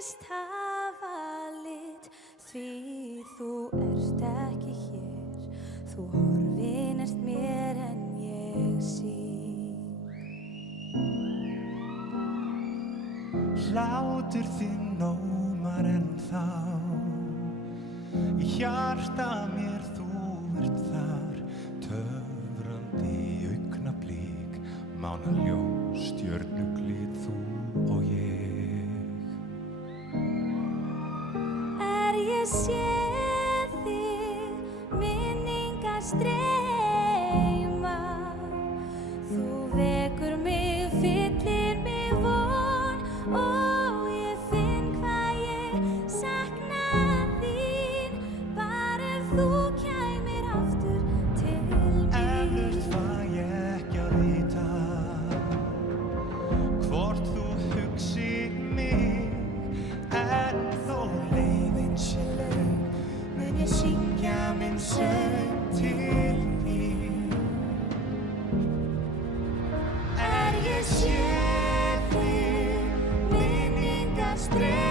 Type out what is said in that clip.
virðist hafa lit, því þú ert ekki hér, þú horfin ert mér en ég síg. Hlátur þinn ómar ennþá, í hjarta mér þú ert þar, töfrandi augnablík, mánaljós, stjörnuglið þú og ég. Ég sé þig, minningar streyma, þú vekur mig, fyllir mig von og ég finn hvað ég sakna þín, bara ef þú kæmir aftur til mín. Eflaust fæ ég ekki að vita hvort þú hugsir mig, en þó leiðin sé löng mun ég syngja minn söng til þín. Ég sé þig, minningar streyma.